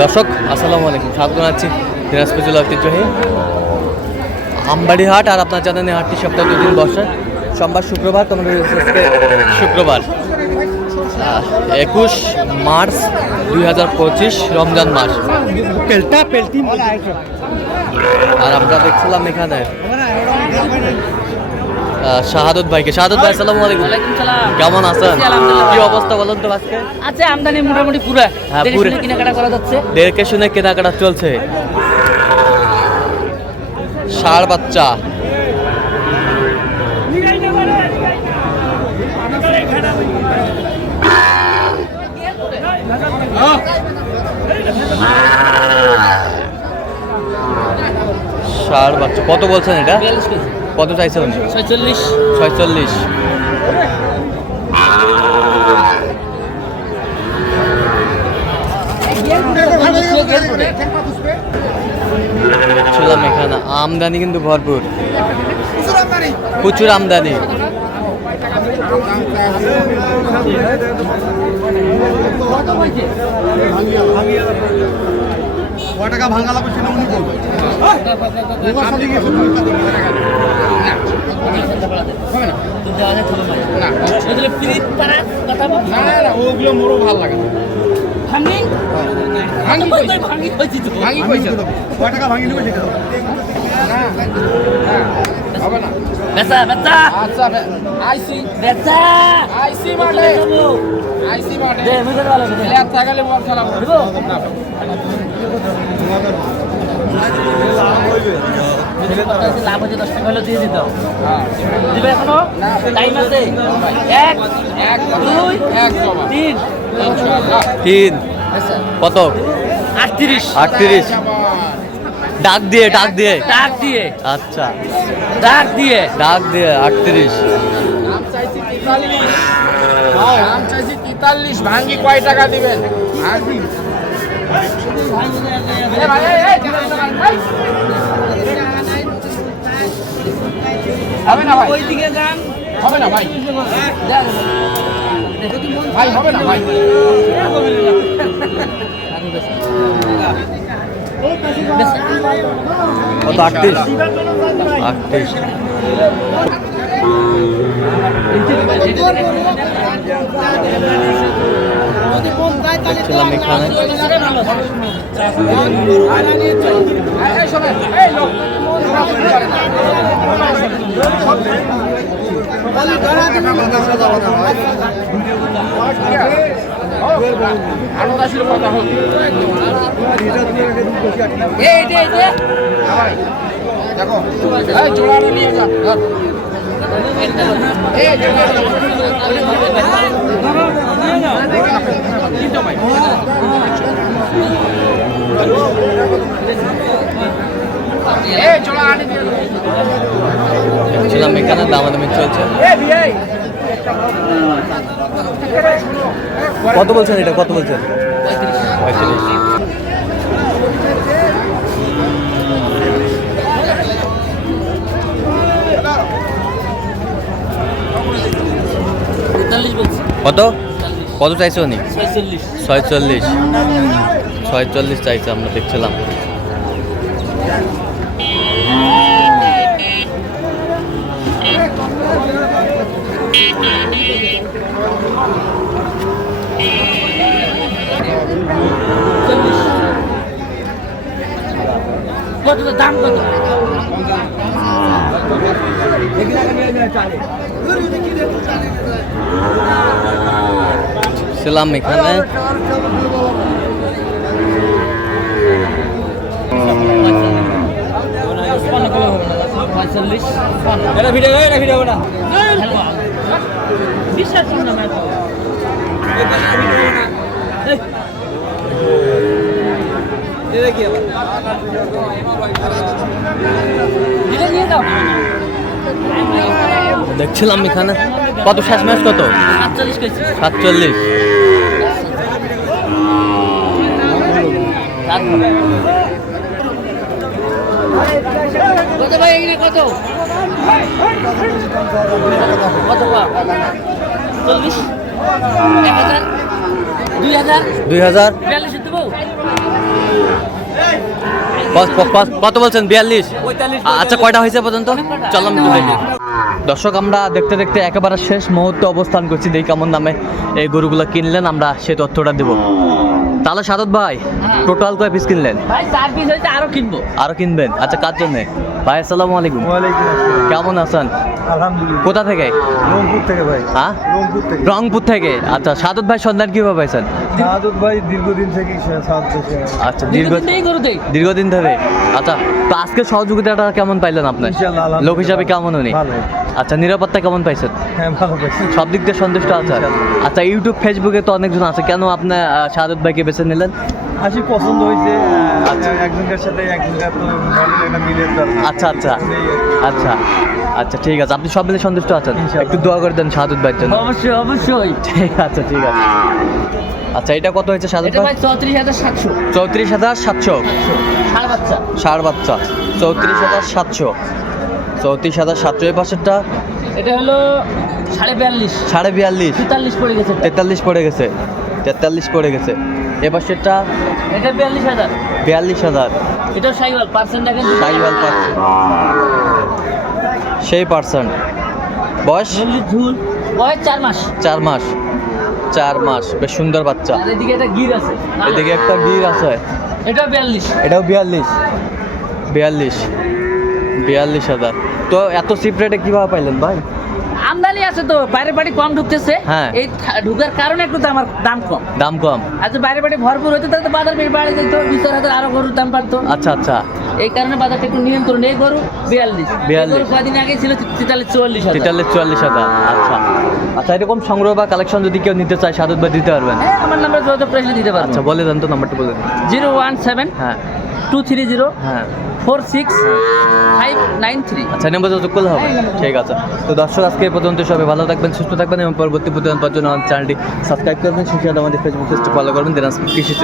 দর্শক আসসালামু আলাইকুম। স্বাগত জানাচ্ছি দিনাজপুর জেলা আমবাড়ি হাট আর আপনার জানেন এই হাটটি সপ্তাহে দুদিন বসে। সোমবার শুক্রবার তোমাদের শুক্রবার। একুশ মার্চ দুই হাজার পঁচিশ রমজান মাস। আর আমরা দেখছিলাম এখানে শাহাদত ভাইকে। শাহাদত ভাই আসসালামু আলাইকুম। কেমন আছেন? কি অবস্থা বলুন তো আজকে? আছে আমদানি মোটামুটি পুরা। হ্যাঁ, কেনাকাটা করা যাচ্ছে। দেড়কে শুনে কেনাকাটা চলছে। ষাড় বাচ্চা। ষাড় বাচ্চা। কত বলছেন এটা? বিয়াল্লিশ কেজি। কত চাইছে উনি ছয়চল্লিশ। ছয়চল্লিশ। ছিলাম এখানে আমদানি কিন্তু ভরপুর। প্রচুর আমদানি। টাকা উনি বলবেন। ওগুলো মোরও ভালো লাগে ভাঙি? ভাঙি পয়সা কয় টাকা ভাঙি নেবে সেটা হবে না। বেচা বেচা। আচ্ছা আইসি। বেচা। আইসি মাঠে। আইসি মাঠে। দে বুঝতে পারল দে লেট থাকলে বল খেলা লাভ হচ্ছে দশ টাকা হলে দিয়ে দিত দিবে এখনও টাইম আছে এক এক দুই এক তিন তিন কত আটত্রিশ আটত্রিশ ডাক দিয়ে ডাক দিয়ে ডাক দিয়ে আচ্ছা ডাক দিয়ে ডাক দিয়ে আটত্রিশ দাম দাম চাইছি তেতাল্লিশ ভাঙ্গি কয় টাকা দিবেন ভাঙ্গি হবে না ভাই। ওইদিকে যান। হবে না ভাই। ভাই হবে না ভাই। কত আটত্রিশ? আটত্রিশ। দেখছিলাম এখানে। এই, এই, শোনেন, এই লোক। আনন্দাসীর কথা হোক এই যে এই যে ভাই দেখো এই জোড়াটা নিয়ে যা ধর। এই জোড়াটা তিনটা ভাই এই জোড়া আনি দিয়ে দাও। দেখছিলাম এখানে দামাদামি চলছে এই বিয়ে কত বলছেন এটা? কত বলছেন? কত? কত চাইছে উনি? ছয়চল্লিশ। ছয়চল্লিশ। চাইছে আমরা দেখছিলাম। কত দাম কত ছিলাম এখানে পঁয়তাল্লিশ ভিডিও ভিডিও না বিশ্বাস করুন না ম্যাম এটা কি আবার এটা নিয়ে যাও দেখছিলাম এখানে। কত শেষ ম্যাচ? কত? সাতচল্লিশ সাতচল্লিশ। কত ভাই কত? কত চল্লিশ। এক হাজার। দুই হাজার। দুই হাজার। বিয়াল্লিশ দেবো কত বলছেন? বিয়াল্লিশ? আচ্ছা কয়টা হয়েছে পর্যন্ত? চলো দেখি দর্শক আমরা দেখতে দেখতে একেবারে শেষ মুহূর্তে অবস্থান করছি। দেখি কেমন দামে এই গরুগুলো কিনলেন আমরা সে তথ্যটা দেব। তাহলে সাদত ভাই টোটাল কয় পিস কিনলেন? আরও কিনবো। আরও কিনবেন? আচ্ছা কার জন্য? ভাই আসসালামু আলাইকুম। কেমন আছেন? আলহামদুলিল্লাহ। কোথা থেকে? রংপুর থেকে ভাই। হ্যাঁ? রংপুর থেকে। রংপুর থেকে? আচ্ছা সাদত ভাই সন্ধান কীভাবে পাইছেন? সাহাদুত ভাই দীর্ঘদিন থেকে আচ্ছা দীর্ঘ দীর্ঘদিন দীর্ঘদিন ধরে। আচ্ছা তো আজকে সহযোগিতাটা কেমন পাইলেন আপনি? লোক হিসাবে কেমন উনি? ভালো। আচ্ছা নিরাপত্তা কেমন পাইছেন? হ্যাঁ ভালো পাইছি। সব দিক দিয়ে সন্তুষ্ট আছে আচ্ছা ইউটিউব ফেসবুকে তো অনেকজন আছে। কেন আপনি সাদত ভাইকে বেছে নিলেন? আসি পছন্দ হয়েছে। আচ্ছা। একজনকার সাথে তো দরকার। আচ্ছা আচ্ছা। আচ্ছা আচ্ছা ঠিক আছে। আপনি সব মিলে সন্তুষ্ট আছেন? একটু দোয়া করে দেন সাদত ভাইয়ের জন্য। অবশ্যই অবশ্যই। ঠিক আছে ঠিক আছে। আচ্ছা এটা কত হয়েছে ভাই? চৌত্রিশ হাজার সাতশো। চৌত্রিশ হাজার সাতশো। সাড়ে বাচ্চা ষাট বাচ্চা চৌত্রিশ হাজার সাতশো। চৌত্রিশ হাজার সাতশো। এই পাশেরটা? এটা হলো সাড়ে বিয়াল্লিশ। সাড়ে বিয়াল্লিশ। তেতাল্লিশ পড়ে গেছে। তেতাল্লিশ পড়ে গেছে। তেতাল্লিশ পড়ে গেছে। এ পাশেরটা এটা বিয়াল্লিশ হাজার। বিয়াল্লিশ হাজার। এটা সাইওয়াল পার্সেন্ট দেখেন সাইওয়াল পার্সেন্ট। সেই পার্সেন্ট। বয়স? ঝুল। বয়স চার মাস। চার মাস। চার মাস। বেশ সুন্দর বাচ্চা। এদিকে একটা গির আছে। এদিকে একটা গির আছে। এটা বিয়াল্লিশ। এটাও বিয়াল্লিশ। বিয়াল্লিশ। বিয়াল্লিশ হাজার। তো এত চিপ রেটে কীভাবে পাইলেন ভাই? আমদানি আছে তো বাইরে বাড়ি কম ঢুকতেছে। হ্যাঁ। এই ঢুকার কারণে একটু দাম আমার দাম কম। দাম কম। আর যদি বাইরে বাড়ি ভরপুর হতো তাহলে তো বাজার বেশি বাড়ে যেত দুই চার হাজার আরও গরুর দাম বাড়তো। আচ্ছা আচ্ছা। এই কারণে বাজারটা একটু নিয়ন্ত্রণ এই গরু বিয়াল্লিশ। বিয়াল্লিশ 42 গরু কদিন আগে ছিল তেতাল্লিশ চুয়াল্লিশ হাজার। তেতাল্লিশ চুয়াল্লিশ হাজার। আচ্ছা। আচ্ছা এরকম সংগ্রহ বা কালেকশন যদি কেউ নিতে চায় সাদত ভাই দিতে পারবেন? হ্যাঁ আমার নাম্বার যোগাযোগ করে দিতে পারব। আচ্ছা বলে দেন তো নাম্বারটা বলে দেন। জিরো ওয়ান সেভেন হ্যাঁ। টু থ্রি জিরো হ্যাঁ। Four six five nine three আচ্ছা নম্বর যোগাযোগ করলে হবে? ঠিক আছে। তো দর্শক আজকে পর্যন্ত সবাই ভালো থাকবেন সুস্থ থাকবেন এবং পরবর্তী প্রতিদিন পাওয়ার জন্য আমার চ্যানেলটি সাবস্ক্রাইব করবেন সেই সাথে আমাদের ফেসবুক পেজটি ফলো করবেন দিনাজপুর কৃষি